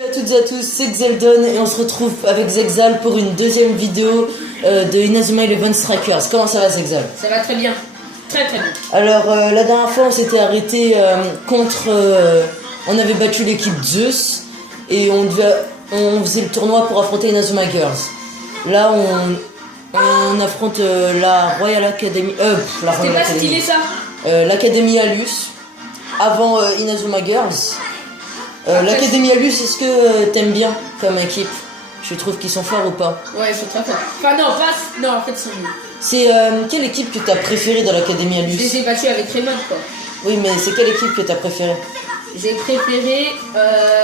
Salut à toutes et à tous, c'est Xeldon et on se retrouve avec Zexal pour une deuxième vidéo de Inazuma Eleven Strikers. Comment ça va Zexal? Ça va très bien, très bien. Alors la dernière fois on s'était arrêté contre... on avait battu l'équipe Zeus et on faisait le tournoi pour affronter Inazuma Girls. Là on affronte la Royal Academy... C'était pas stylé ça? L'Académie Alus avant Inazuma Girls. L'Académie Alus, est-ce que t'aimes bien comme équipe? Tu trouves qu'ils sont forts ou pas? Ouais, ils sont très forts. Enfin non, non, en fait ils sont nuls. C'est quelle équipe que t'as préférée dans l'Académie Alus? Je les ai battus avec Raymond quoi. Oui, mais c'est quelle équipe que t'as préférée? J'ai préféré...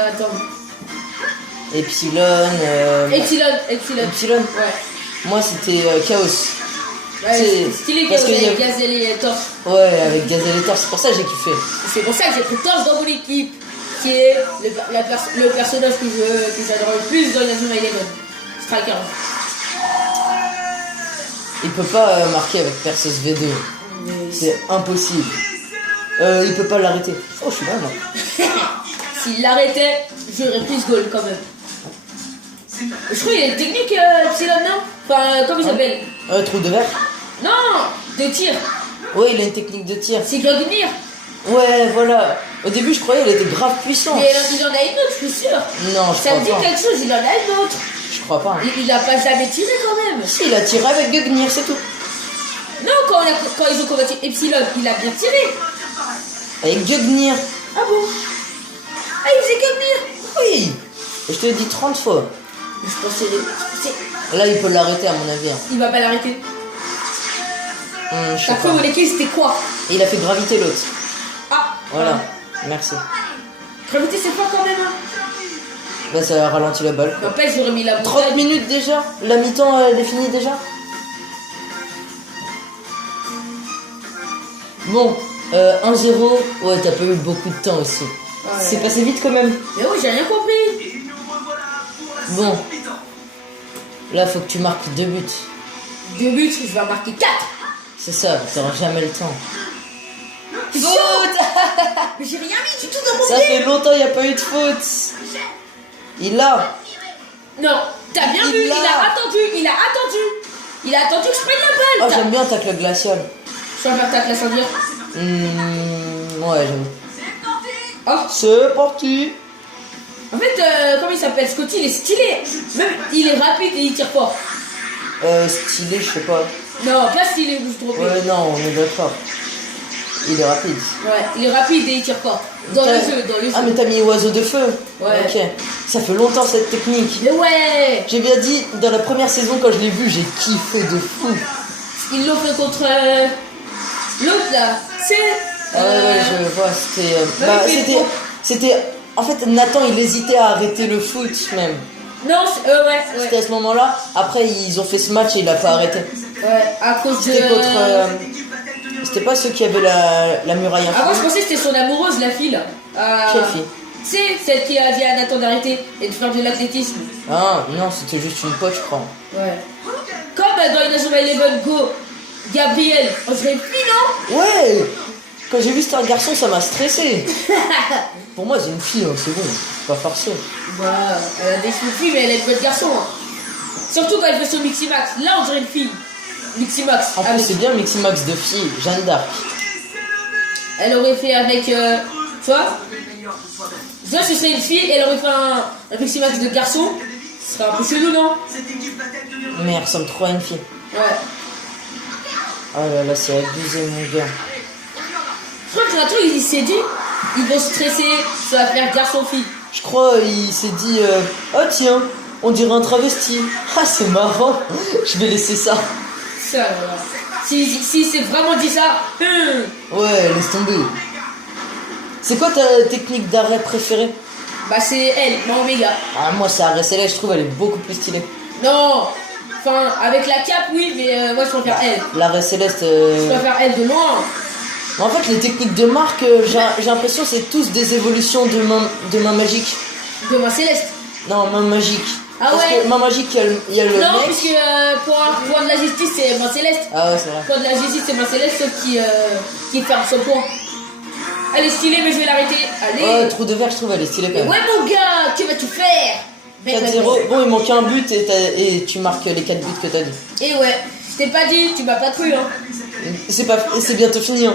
attends. Epsilon... Epsilon. Ouais. Moi c'était Chaos. Ouais, c'est stylé parce Chaos que avec Gazelle et Torche. Ouais, avec Gazelle et Torche, c'est pour ça que j'ai kiffé. C'est pour ça que j'ai pris Torche dans mon équipe. Qui est le personnage que j'adore le plus dans Inazuma Eleven. Striker. Il peut pas marquer avec Perseus V2. C'est impossible. Il peut pas l'arrêter. Oh, je suis là, moi. S'il l'arrêtait, j'aurais pris ce goal quand même. Je crois qu'il y a une technique Epsilon, non? Enfin, comment il s'appelle? Trou de verre? Non, de tir. Ouais, il a une technique de tir. C'est Gungnir. Ouais, voilà. Au début, je croyais qu'elle était grave puissante. Mais il en a une autre, je suis sûr. Non, je ça crois me dit pas. quelque chose, il en a une autre. Je crois pas. Il a pas jamais tiré quand même. Si, il a tiré avec Gungnir, c'est tout. Non, quand ils ont combattu Epsilon, il a bien tiré. Avec Gungnir? Ah bon? Ah, il faisait Gungnir? Oui. Je te l'ai dit 30 fois. Je pensais... Là, il peut l'arrêter à mon avis. Il va pas l'arrêter. Je sais T'as pas. cru au l'équipe, c'était quoi? Et il a fait graviter l'autre. Ah. Voilà. Merci. Gravité, c'est pas quand même, hein? Bah, ça ralentit la balle. N'empêche, j'aurais mis la 30 minutes déjà? La mi-temps, elle est finie déjà? Bon, 1-0. Ouais, t'as pas eu beaucoup de temps aussi. Ouais. C'est passé vite quand même. Mais oui, j'ai rien compris. Bon. Là, faut que tu marques 2 buts. 2 buts, je vais en marquer 4. C'est ça, t'auras jamais le temps. Faute. Mais j'ai rien mis du tout dans mon Ça pied. fait longtemps qu'il n'y a pas eu de faute. Il l'a. Non, t'as bien vu, il a attendu que je prenne la Oh, balle. j'aime bien tacle glacial. Je vais faire ta classe en dire. Ouais, j'aime. Oh. C'est parti. En fait, comment il s'appelle? Scotty, il est stylé. Même, il est rapide et il tire fort. Stylé, je sais pas. Non, pas stylé, je me suis trompé. Ouais, non, on est d'accord. Il est rapide. Ouais, il est rapide et il tire fort. Dans le jeu. Ah, mais t'as mis oiseau de feu. Ouais. Ok. Ça fait longtemps cette technique. Mais ouais. J'ai bien dit, dans la première saison, quand je l'ai vu, j'ai kiffé de fou. Ils l'ont fait contre l'autre là. C'est. Ouais, je vois, c'était... En fait, Nathan, il hésitait à arrêter le foot, même. Non, ouais. C'était à ce moment-là. Après, ils ont fait ce match et il a pas arrêté. Ouais, à cause de. C'était contre... C'était pas ceux qui avaient la muraille Avant, je pensais que c'était son amoureuse, la fille là. Quelle fille? C'est celle qui a dit à Nathan d'arrêter et de faire de l'athlétisme. Ah, non, c'était juste une pote, je crois. Ouais. Comme dans Inazuma Eleven Go, Gabriel, on dirait une fille, non? Ouais. Quand j'ai vu c'était un garçon, ça m'a stressé. Pour moi, c'est une fille, hein, c'est bon. C'est pas forcé. Bah, elle a des filles, mais elle est pas de garçon. Hein. Surtout quand elle fait son Miximax. Là, on dirait une fille. Miximax. En plus, c'est bien Miximax de fille, Jeanne d'Arc. Elle aurait fait avec. Tu vois? Déjà, ce serait une fille, elle aurait fait un Miximax de garçon. Ce serait un peu chelou, non? Mais elle ressemble trop à une fille. Ouais. Oh là là, c'est abusé, mon gars. Je crois que Nato, il s'est dit, ils vont stresser, ça va faire garçon-fille. Je crois il s'est dit oh tiens, on dirait un travesti. Ah, c'est marrant. Je vais laisser ça. Ça, voilà. Si c'est vraiment dit ça, Ouais, laisse tomber. C'est quoi ta technique d'arrêt préférée? bah c'est elle, ma Omega. Ah, moi, c'est arrêt céleste, je trouve elle est beaucoup plus stylée. Non, enfin, avec la cape, oui, mais moi je préfère elle. L'arrêt céleste... Je préfère elle de loin. En fait, les techniques de Marc, j'ai l'impression que c'est tous des évolutions de main magique. De main céleste. Non, main magique. Ah Parce ouais. que main magique, il y a le Non, mec. puisque point de la justice, c'est main céleste. Ah ouais, c'est vrai. Point de la justice, c'est main céleste, sauf qui ferme son point. Elle est stylée, mais je vais l'arrêter. Allez. Ouais, trou de verre, je trouve elle est stylée quand même. Ouais, mon gars, que vas-tu faire? 4-0. Bon, il manquait un but et tu marques les 4 buts que t'as dit. Et ouais, je t'ai pas dit, tu m'as pas cru, hein. C'est bientôt fini, hein.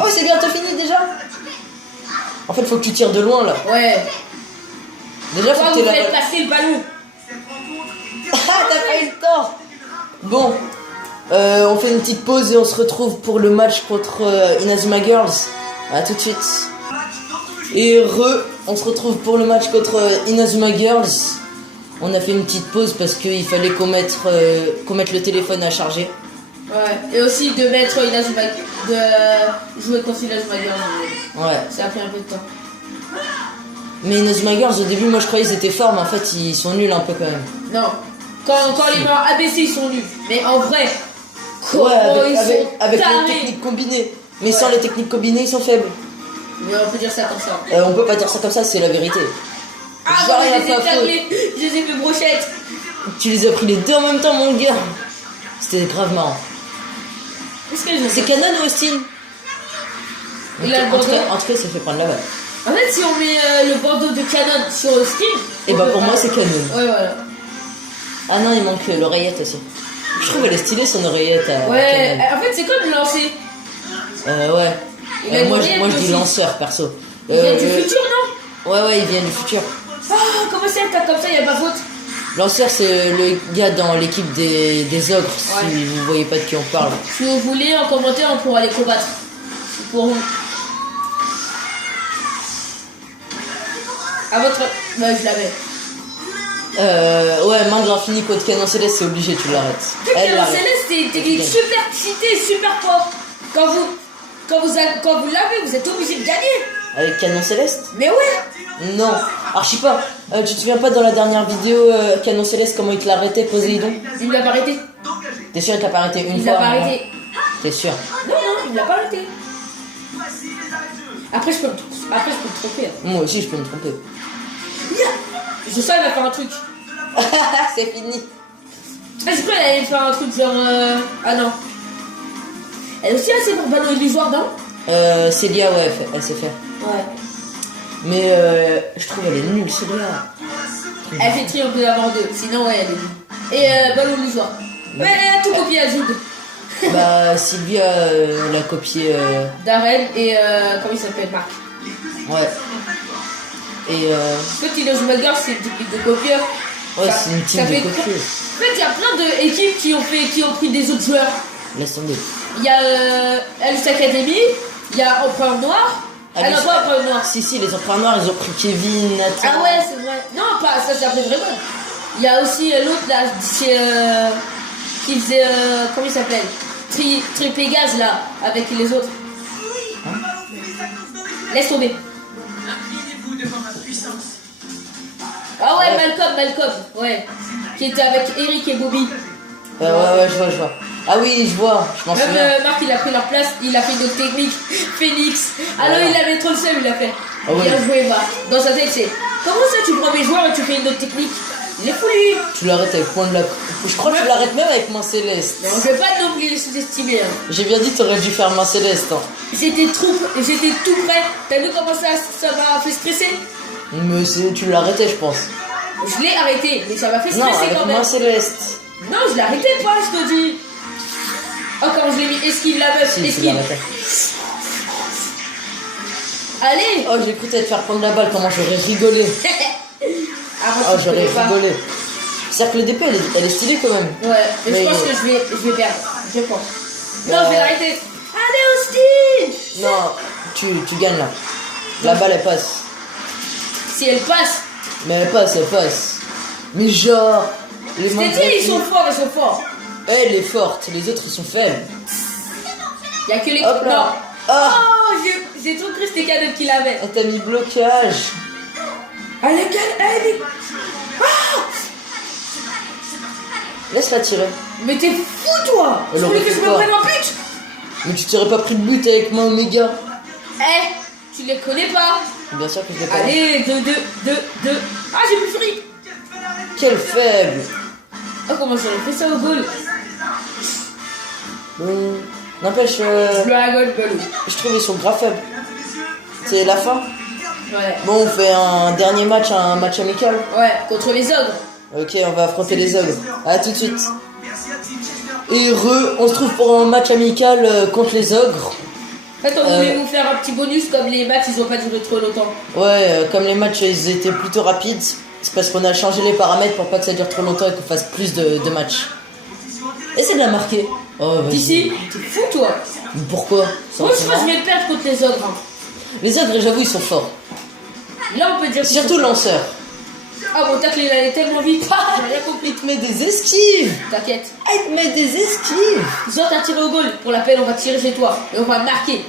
Oh, c'est bientôt fini déjà. En fait, faut que tu tires de loin là. Ouais. Déjà, faut que Vous t'aies la faites balle. passer le ballon. Ah, t'as pas eu le temps. Bon, on fait une petite pause et on se retrouve pour le match contre Inazuma Girls. À tout de suite. Et on se retrouve pour le match contre Inazuma Girls. On a fait une petite pause parce qu'il fallait qu'on mette le téléphone à charger. Ouais. Et aussi de mettre Inazuma, de jouer contre Inazuma Girls. Ouais. Ça a pris un peu de temps. Mais Inazuma Girls, au début, moi je croyais qu'ils étaient forts, mais en fait, ils sont nuls un peu quand même. Non. Quand les mains ABC, ils sont nuls. Mais en vrai, comment Ouais, ils avec sont les tarés. techniques combinées. Mais Ouais. sans les techniques combinées, ils sont faibles. Mais on peut dire ça comme ça. On peut pas dire ça comme ça, c'est la vérité. Ah, J'ai moi, rien je les fait ai à taglés. Je les ai fait brochettes. Tu les as pris les deux en même temps, mon gars. C'était grave marrant. Qu'est-ce que je C'est Canon ou Austin? Il a le En tout bandeau. cas, ça fait prendre la balle. En fait, si on met le bandeau de Canon sur le skin. Et on bah peut pour moi, faire- c'est Canon. Ouais, voilà. Ah non, il manque l'oreillette aussi. Je trouve elle est stylée son oreillette à Ouais, Canon. en fait, c'est comme le lancer. Ouais. Il a une Moi, oreillette je dis aussi. lanceur perso. Il vient du futur, non? Ouais, il vient du futur. Ah, comment ça, t'as comme ça, y a pas faute? Lanceur, c'est le gars dans l'équipe des ogres, Ouais. si vous voyez pas de qui on parle. Si vous voulez, en commentaire, on pourra les combattre. C'est pour vous. À votre. Ouais, je l'avais. Ouais, main de l'infini contre Canon Céleste, c'est obligé, tu l'arrêtes. Elle Canon l'arrête. Céleste, c'est une technique gagne. super cheatée, super fort. Quand vous l'avez, vous êtes obligé de gagner. Avec Canon Céleste? Mais ouais. Non, archi pas. Tu te souviens pas dans la dernière vidéo Canon Céleste comment il te l'arrêtait, Poséidon? Il l'a pas arrêté. T'es sûr qu'il t'a pas arrêté une Il fois? l'a pas hein? arrêté. T'es sûr? Non, il l'a pas arrêté. Après, je peux me tromper. Hein. Moi aussi je peux me tromper. Je sens, il va faire un truc. C'est fini. Ah, je crois qu'elle allait faire un truc genre. Ah non. Elle aussi, assez pour ballon illusoire, non? Célia, ouais, elle sait faire. Ouais. Mais je trouve elle est nulle, Célia. Elle fait triomphe de l'avant 2, sinon, ouais, elle est nulle. Et ballon illusoire. Ouais, elle a tout copié à Jude. Bah, Sylvia, elle a copié. Darren et. Comment il s'appelle? Marc. Ouais. Et Petit Inazuma Girls, c'est une technique de copieur. ouais, Ça- c'est une ça team fait- de copieux. En fait, il y a plein d'équipes qui ont pris des autres joueurs. Laisse tomber. Il y a Alice Academy, il y a Empereur Noir. Ah non, pas Empereur Noir. Si, les empereurs noirs, ils ont pris Kevin, Nathan. Ah ouais, c'est vrai. Non, pas ça, c'est après vraiment. Il y a aussi l'autre là, qui faisait. Comment il s'appelle? Tripégase là, avec les autres. Laisse tomber. Ah ouais, Malcolm, ouais. Qui était avec Eric et Bobby. Ouais, je vois. Ah oui, je vois, je m'en Même souviens. Marc, il a pris leur place, il a fait une autre technique. Phoenix. Alors Voilà. il avait trop le seum, il a fait. Ah oui. Bien joué, Marc. Dans sa tête, c'est comment ça tu prends mes joueurs et tu fais une autre technique? Il est fou lui. Tu l'arrêtes avec point de la. Je crois que tu l'arrêtes même avec main céleste. Non, je vais pas non plus les sous-estimer. Hein. J'ai bien dit, t'aurais dû faire main céleste. Hein. J'étais tout prêt. T'as vu comment ça m'a fait stresser? Mais tu l'arrêtais, je pense. Je l'ai arrêté, mais ça m'a fait Non, stresser avec quand même. main céleste. Non, je l'arrêtais pas, je te dis. Oh, quand je l'ai mis esquive la meuf, Si, tu esquive. l'arrêtais. Allez. Oh, j'ai cru t'allais te faire prendre la balle, comment j'aurais rigolé. Ah, moi, Oh, je j'aurais connais pas. rigolé. C'est-à-dire que le DP, elle est stylée quand même. Ouais, mais Mais- je pense que je vais perdre. Je pense. Bah- Non, je vais l'arrêter. Allez, Austin. Non, tu gagnes là. La balle, elle passe. Si elle passe, Mais elle passe. Mais genre. Les je mains t'ai de dit, ils Zaki, sont forts. elle est forte, les autres ils sont faibles. Il y a que les. Hop Non. là. Ah, Oh, j'ai trop cru que c'était Canon qui l'avait. elle t'a mis blocage. Allez, elle. Laisse-la tirer. Mais t'es fou, toi. Elle Tu aurait voulais que fait je me quoi prenne en but? Mais tu t'aurais pas pris de but avec main Oméga. Eh, tu les connais pas. Bien sûr que je l'ai pas. Allez, 2. Ah, j'ai plus free. Quel faible. Oh, comment j'aurais fait ça au goal? N'empêche, Dragon Ball. je trouve ils sont grave faibles. C'est la fin. Ouais. Bon, on fait un dernier match, un match amical. Ouais, contre les ogres. Ok, on va affronter les ogres. À tout de suite. Et on se trouve pour un match amical contre les ogres. En fait, on voulait vous faire un petit bonus comme les matchs, ils ont pas duré trop longtemps. Ouais, comme les matchs, ils étaient plutôt rapides. C'est parce qu'on a changé les paramètres pour pas que ça dure trop longtemps et qu'on fasse plus de matchs. Essaye de la marquer. Oh, vas-y. D'ici, t'es fou toi. Pourquoi? Moi je pense que je vais perdre contre les ogres. Hein. Les ogres, j'avoue, ils sont forts. Là on peut dire Surtout lanceur. Ah mon tacle il allait tellement vite. J'ai rien compris. Il te met des esquives. T'inquiète. Il te met des esquives. Zort a tiré au goal. Pour la peine on va tirer chez toi. Et on va marquer.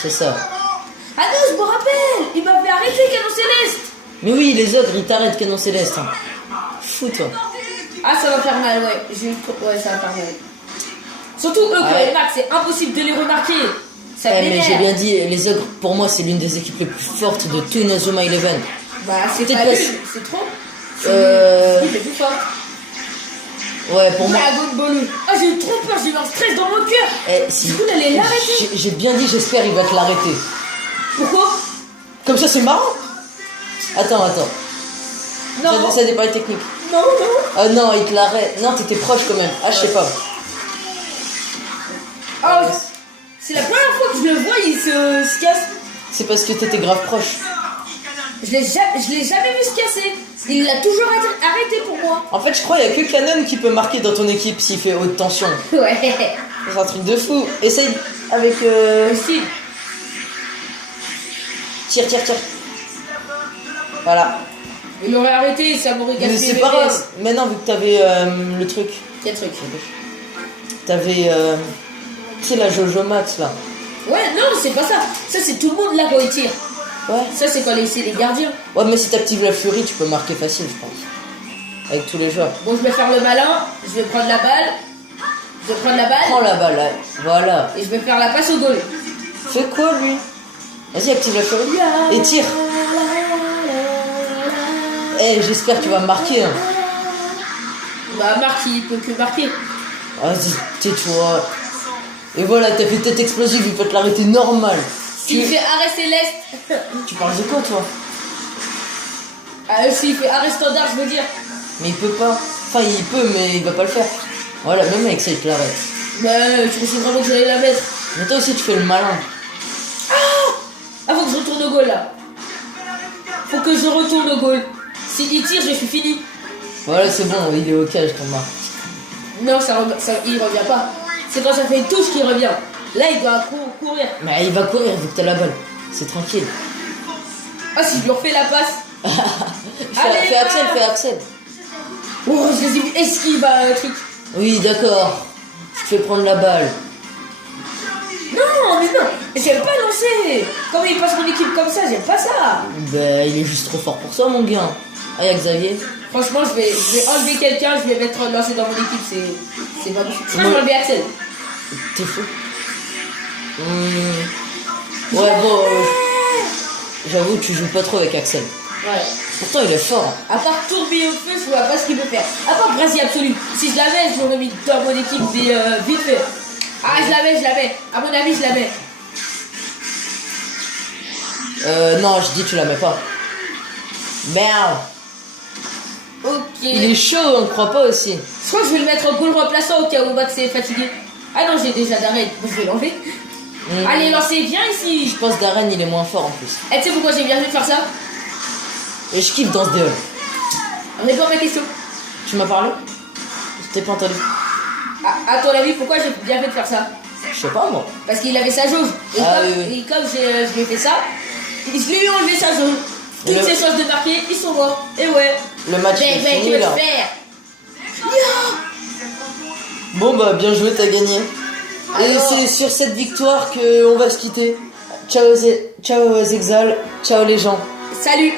C'est ça. Ah non je me rappelle. Il m'avait arrêté Canon Céleste. Mais oui, les ogres, ils t'arrêtent Canon Céleste. Hein. Fous-toi. Ah ça va faire mal ouais. Ouais ça va faire mal. Surtout eux quand ouais. les Max c'est impossible de les remarquer. Ça mais j'ai bien dit, les ogres, pour moi, c'est l'une des équipes les plus fortes de tout Inazuma Eleven. Bah c'est pas pas l'une, c'est trop. Euh... C'est plus fort. Ouais, pour moi. Dragon Ball. Ah j'ai eu trop peur, j'ai eu un stress dans mon cœur. Si... Du coup elle allait l'arrêter. J'ai bien dit, j'espère il va te l'arrêter. Pourquoi? Comme ça, c'est marrant. Attends. Non. Ça dépend des techniques. Non. Ah non, il te l'arrête. Non, t'étais proche quand même. Ah, je sais pas. Oh, c'est la première fois que je le vois, il se casse. C'est parce que t'étais grave proche. Je l'ai jamais vu se casser. Il l'a toujours arrêté pour moi. En fait, je crois qu'il y a que Canon qui peut marquer dans ton équipe s'il fait haute tension. Ouais. C'est un truc de fou. Essaye avec... Aussi. Tire. Voilà. Il m'aurait arrêté, ça m'aurait Mais gaspillé. c'est pas grave. Maintenant, vu que t'avais le truc. Quel truc? T'avais... Tu sais, la Jojo Max, là. Ouais, non, c'est pas ça. Ça, c'est tout le monde là quand il tire. Ouais. Ça, c'est quand c'est les gardiens. Ouais, mais si t'actives la furie, tu peux marquer facile, je pense. Avec tous les joueurs. Bon, je vais faire le malin. Je vais prendre la balle. Prends la balle, là. Voilà. Et je vais faire la passe au goal. Fais quoi, lui? Vas-y, active la furie. Et tire. J'espère que tu vas marquer. Hein. Bah, Marc, il peut que marquer. Vas-y, tais-toi. Et voilà, t'as fait tête explosive, il peut te l'arrêter normal. S'il fait arrêt céleste. Tu parles de quoi, toi? Ah, s'il fait arrêt standard, je veux dire. Mais il peut pas. Enfin, il peut, mais il va pas le faire. Voilà, même avec ça, il te l'arrête. Bah, tu pensais vraiment que j'allais la mettre. Mais toi aussi, tu fais le malin. Ah, faut que je retourne au goal, là. Faut que je retourne au goal. S'il tire, je suis fini. Voilà, c'est bon, il est au cage, ton marque. Non, il revient pas. C'est quand ça fait une touche qu'il revient. Là, il doit courir. Mais il va courir vu que t'as la balle. C'est tranquille. Ah, si je lui refais la passe. Fais Axel. Oh, je les ai vu esquive un truc. Oui, d'accord. Je te fais prendre la balle. Non, mais non. J'aime pas lancer. Comment il passe mon équipe comme ça, j'aime pas ça. Ben, il est juste trop fort pour ça, mon gars. Ah, y'a Xavier. Franchement, je vais enlever quelqu'un, je vais mettre lancer dans mon équipe. C'est pas possible. Je vais enlever Axel. T'es fou. Ouais, bon. J'avoue, tu joues pas trop avec Axel. Ouais. Pourtant, il est fort. À part tourbillon de feu, je vois pas ce qu'il peut faire. À part Brasil absolu. Si je l'avais, je l'aurais mis dans mon équipe vite fait. Ah, je l'avais. À mon avis, je l'avais. Non, je dis tu la mets pas. Merde. Ok. Il est chaud, on croit pas aussi. Je crois que je vais le mettre en goal remplaçant au cas où Max est fatigué. Ah non, j'ai déjà d'arrêt. Je vais l'enlever. Allez, lancez, viens ici. Je pense Darren, il est moins fort en plus. Et tu sais pourquoi j'ai bien fait de faire ça? Et je kiffe dans ce DL. Réponds à ma question. Tu m'as parlé? Je t'ai pas entendu. À ton avis, pourquoi j'ai bien fait de faire ça? Je sais pas, moi. Parce qu'il avait sa jauge. Et oui. comme je lui ai fait ça, je lui ai enlevé sa jauge. Toutes ses chances de marquer, ils sont morts. Et ouais. Le match est fini, là. Bon, bah, bien joué, t'as gagné. Alors... Et c'est sur cette victoire qu'on va se quitter. Ciao Zexal, ciao les gens. Salut.